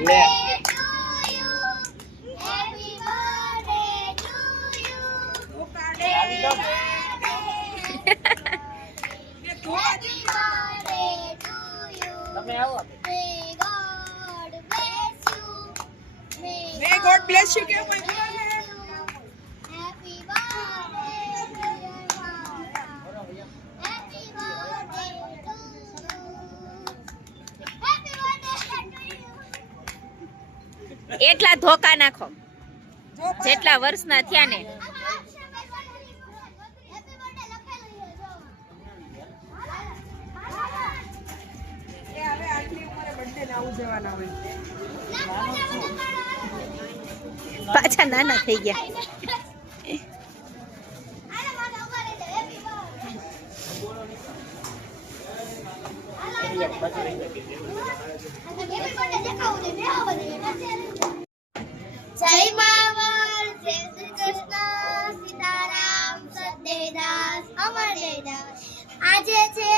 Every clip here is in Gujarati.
May God bless you. Happy એટલા ધોકા નાખો જેટલા વર્ષના થયા ને. પાછા નાના થઈ ગયા. જય બાબર, જય શ્રી કૃષ્ણ, સીતારામ, સદેદાસ, અમરદેદાસ. આજે છે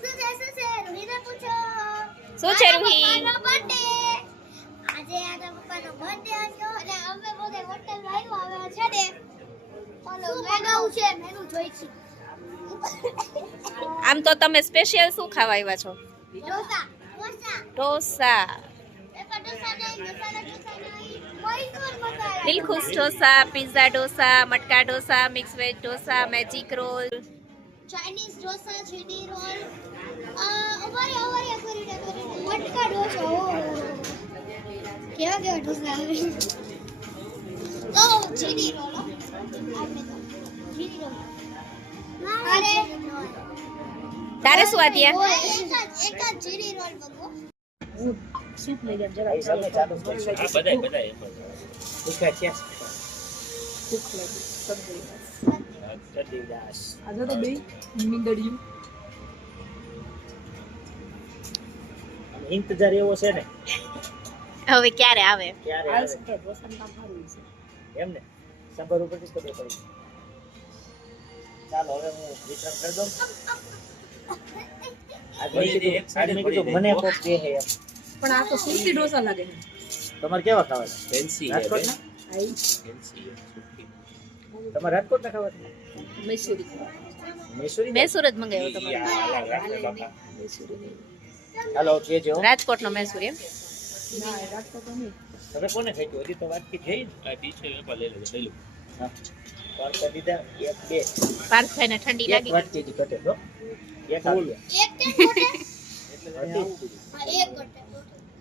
શું છે રૂહીને પૂછો. શું છે રૂહી? આજે આના પપ્પાનો બર્થડે હતો અને અમે બધા હોટેલ આવ્યા છે ને ઓલો મેનુ છે મેનુ જોઈ છે. આમ તો તમે સ્પેશિયલ શું ખાવા આવ્યા છો? ઢોસા. ઢોસા. દિલખુશ ઢોસા, પિઝા ઢોસા, મટકા dosa, mix veg dosa, magic roll, Chinese dosa, ચીની રોલ, અમારે કરીને મટકા ઢોસા. કેવા ઢોસા આવે? ચીની રોલ. ચીની રોલ. અરે તારે શું આદ્યા? એક જ ચીની રોલ બગો. સૂપ લઈ ગયા જરા. સામે ચાલુ છે. આ બધાય ભૂખા છે. ભૂખ લાગી સબરી. સદેદાસ. આજે તો બે મીંદડિયું. ઇંતજાર એવો છે ને. હવે ક્યારે આવે? ક્યારે આ આવે? સકે ઢોસાનું કામ સારું છે. એમ ને સંભાર ઉપરથી ખબર પડી. ચાલો હવે હું વિતરણ કરી દઉં. મને કોક દે હે એમ. પણ આ તો સુરતી ઢોસા લાગે છે. તમારે કેવા ખાવા છે? ફેન્સી રાજકોટના? આઈ તમારે રાજકોટના ખાવા છે? મૈસૂરી. મૈસૂરી? મૈસૂર જ મંગાવ્યો તમારે? મૈસૂરી હાલો કેજો. રાજકોટનો મૈસૂર એમ? ના રાજકોટ નહીં. તમે કોને ખાધું? હજી તો વાત કી થઈ ને. આ ટીચર વેપાર લઈ લેજો લઈ લો. હા. પાર્સલ દીધા એક બે પાર્થભાઈને ઠંડી એક લાગી? વાટકી જ ઘટે તો એક ફૂલ એક કે કોટે? એટલે એક કોટે.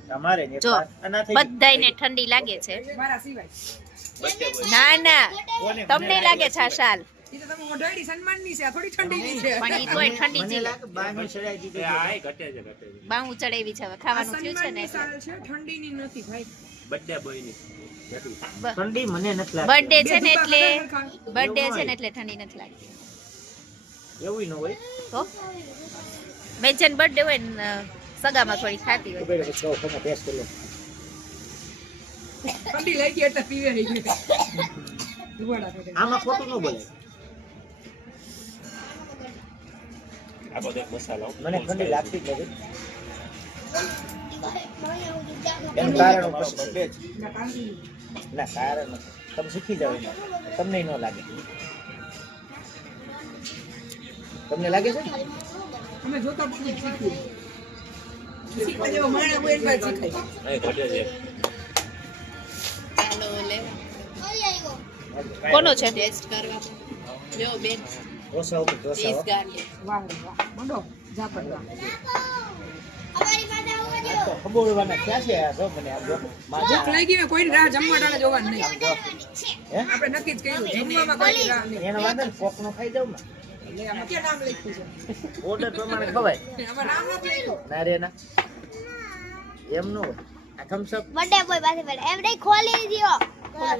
તમારે ને જો આના થઈ બધાયને ઠંડી લાગે છે. મારા સિવાય. ના ના કોને? તમને લાગે છે આ શાલ, ઈ તો તમે ઓઢાડી સન્માનની છે, આ થોડી ઠંડીની છે. પણ ઈ તોય ઠંડી મને છે. લાગે બાનું ચડાઈ દીધું. આ ઘટે છે બાહું ચડાવી છે, હવે આ ખાવાનું થયું છે ને સન્માનની સાલ છે, ઠંડીની નથી ભાઈ. બર્થડે બોય ની ઠંડી મને નથી લાગતી. બર્થડે છે ને એટલે ખાલી. બર્થડે છે ને એટલે ઠંડી નથી લાગતી. એવું ન હોય. તો મેજન બર્થડે હોય ને સગામાં થોડી ખાતી હોય. ખબર છે તો તમે ટેસ્ટ કરી લો. ઠંડી લાગી એટલે પીવે નહીં. દુવાડા થઈ ગયા. આમાં ખોટું ન બોલે. આ બધો મસાલો મને ઠંડી લાગતી જ નથી. એનું મને કારણ પછી ના, કાંદી. ના કારણ નથી. તમે શીખી જાવ એમાં. તમને ન લાગે. તમને લાગે છે? અમે જોતા બધું શીખ્યું. શીખવા જેવો માણસ હોય એટલે શીખાય. અહીં ઘટે છે ઓલી આવ્યો. કોનો છે? ઢોસા ઉપર ઢોસા હો. વાહ રે વાહ. મંડો જાપડવા. અમારી પાસે આવવા આ તો ખબોળવાના ક્યાં છે આ જો મને આ જો. ભૂખ લાગી હોય કોઈની રાહ જમવા ટાણે જોવાનું નહીં. હે? આપણે નક્કી જ કર્યું જમવામાં કોઈની રાહ નહીં. એનો વાંધો ને કોકનો ખાઈ જાવ ને. એટલે આમાં ક્યાં નામ લખ્યું છે? ઓર્ડર પ્રમાણે ખવાય. આમાં નામ નથી લખ્યું. ના રે ના. એમ નો હોય. આ થમ્સ અપ બર્થડે બોય પાસે બેઠા. એમ નહીં ખોલી દીયો.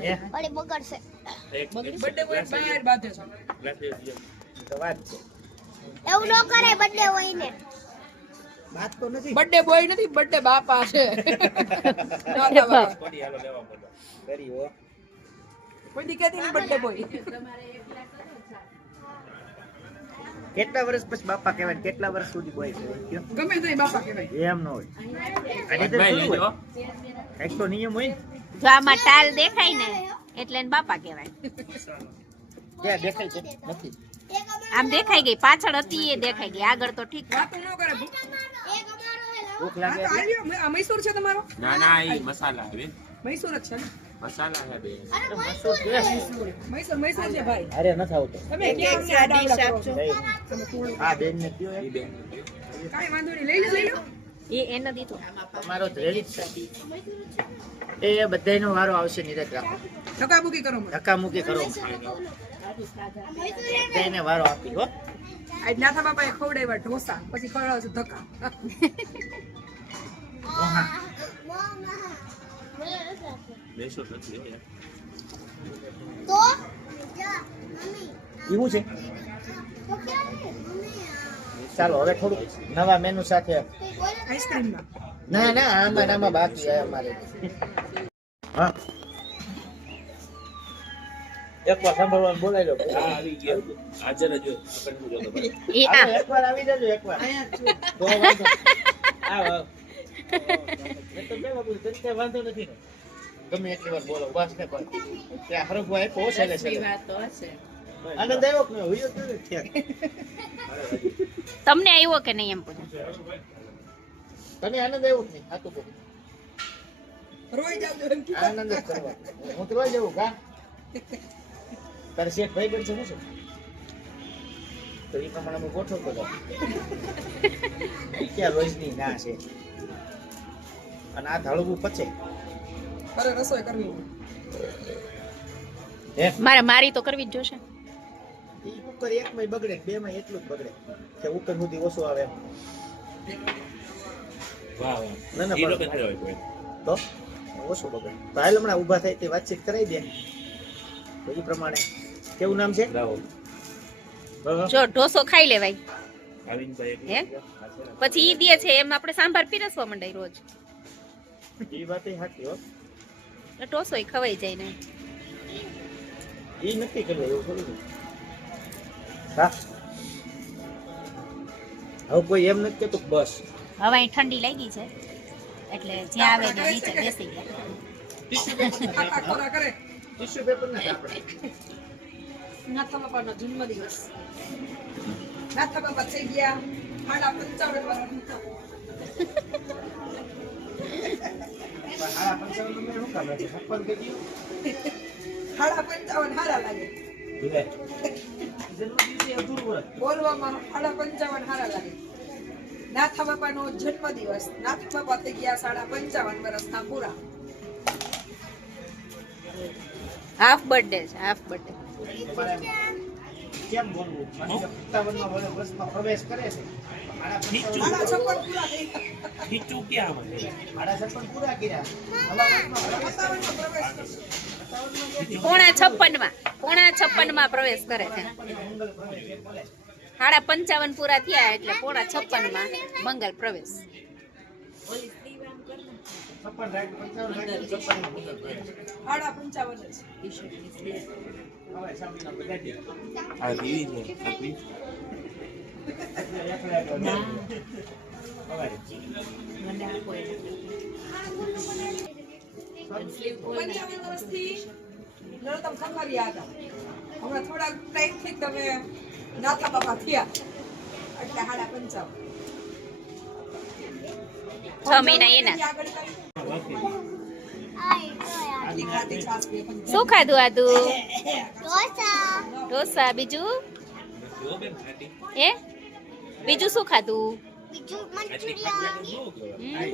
હે? ઓલી બગડશે. એક બર્થડે બોય બહાર બાંધે છે. તો વાત છે. એવું ન કરે બર્થડે હોય ને. વાત તો નથી. બર્થડે બોય નથી, બર્થડે બાપા છે. દાદા બાપા. કોડી હાલો લેવા બોલો કરી હો. કોઈ દી કહેતી નહીં બર્થડે બોય. કેટલા વર્ષ પછી બાપા કહેવાય ને કેટલા વર્ષ સુધી બોય કહેવાય? કયો? ગમે તે બાપા કહેવાય. એમ ન હોય. આની તો ભાઈ શું લીધો હોય? કંઈક તો નિયમ હોય ને. જો આમાં ટાલ દેખાય ને એટલે એને બાપા કહેવાય. ક્યાં દેખાય છે નથી આમ દેખાઈ ગઈ, પાછળ હતી એ દેખાઈ ગઈ, આગળ તો ઠીક. વાતો ન કરે ભૂખ હા લાગે તો એટલે આલ્યો આ મૈસૂર છે તમારો ના ના એ મસાલા આવે મૈસૂર જ છે ને મસાલા હે બે મસૂર છે. મૈસૂર છે ભાઈ અરે નથી આવતો તમે ક્યાં અમને આડાવડા કરો છો? આ બેન ને કયો ઈ બે કાંઈ વાંધો નહીં લઈ લો એ એને દીધું. તમારો જ રેડી જ છે એ બધાયનો વારો આવશે નીરજ રાખો ધક્કાબુકી કરો મને ધક્કામુકી કરો બધાયને વારો આપી હો આજ નાથા બાપાએ ખવડાવ્યા ઢોસા પછી ખવડાવશે ધક્કા બેસો નથી યાર તો જા મમ્મી એવું છે તો ક્યાં રે મમ્મી ચાલો હવે થોડું નવા મેનુ સાથે આઈસ્ક્રીમમાં ના ના આમાં બાકી છે અમારે હા એકવાર સાંભળવાનું બોલાવી લો આ આવી ગયા હાજર જ હોય પકડવું જો તો એ આ એકવાર આવી જજો એકવાર તો વાંધો આવ મેં તો બે બાબુ તરીકે વાંધો નથી ને ગમે એટલી વાર બોલો બસ ને પણ ત્યાં હરખવા આપ્યો છે એટલે છે આનંદ આવ્યો કે નહીં હોય તો ઠીક તમને આવ્યો કે નહીં એમ પૂછો. તને આનંદ આવ્યો કે નહીં આ તો કહું રોઈ જાવ એમ કે આનંદ જ કરવા હું તો રોઈ જવું કા તારે શેઠ ભાઈ બન છે શું છે તો એ પ્રમાણે હું ગોઠવતો જાઉં ક્યાં રોજની ના છે અને આ ધાળવું પચે અરે રસોઈ કરવી હે મારે મારી તો કરવી જ જોશે. ઈ કુકર એકમાં બગડે બેમાં એટલું જ બગડે કે ઉપર સુધી ઓછું આવે એમ વાહ ના, ના, વાહ ઈ બરાબર. લોકો થઈ હોય કોઈ તો ઓછું બગડે તો હાલ હમણાં ઊભા થાય તે વાતચીત કરાવી દે તો એ પ્રમાણે કેવું નામ છે રાહુલ જો ઢોસો ખાઈ લેવાય આવીને ભાઈ હે? પછી ઈ દે છે એમ આપણે સાંભાર પીરસવા મંડાય રોજ, એ વાત સાચી હો એટલે ઢોસો ખવાઈ જાય ને. એ નક્કી કરવું એવું થોડું છે. હા હવે કોઈ એમ નથી કેતું કે બસ હવે અહીં ઠંડી લાગી છે એટલે જ્યાં આવે ત્યાં નીચે બેસી ગયા. ખાતા ખોરા કરે ટીશ્યુ પેપર નથી આપણે નાથા બાપાનો જન્મદિવસ નાથા બાપા થઈ ગયા 55 વર્ષના. હારા 55 તમે શું કામ છે 56 કે દીધું 55 હારા લાગે લે જન્મદિવસે અધૂરું હોય બોલવામાં 55 હારા લાગે. નાથા બાપાનો જન્મદિવસ નાથા બાપા થઈ ગયા 55 વર્ષના પૂરા. હાફ બર્થડે છે, હાફ બર્થડે. તમારે કેમ બોલવું મને 57 વર્ષમાં પ્રવેશ કરે છે હાડા 56 પૂરા થઈ ગયા. ખીચું ક્યાં મને મારા 56 પૂરા કર્યા નવા વર્ષમાં પ્રવેશ 57 પ્રવેશ કરશે. પોણા 56માં પ્રવેશ કરે છે. મંગલ પ્રવેશ એ બોલે 55 પૂરા થયા એટલે પોણા 56માં મંગલ પ્રવેશ. 56 રાઈટ 55 રાઈટ 56 મંગલ પ્રવેશ હાડા 55 જ. હવે સાંભળીને બધા દે આ દીવી છે આપી પંચાવન વર્ષથી નરોત્તમ ખંભાળિયા હતા. હમણાં થોડાક ટાઈમથી જ તમે નાથા બાપા થયા એટલે 55. 6 મહિના એના. આગળ કરી. આઈ તો યાર આટલી ખાધી છાશ પીએ પણ શું ખાધું આદુ? ઢોસા ઢોસા. બીજું જો બેન ખાટી એ બીજું શું ખાધું? બીજું આટલી મંચુરિયન ખાટી જો હમ.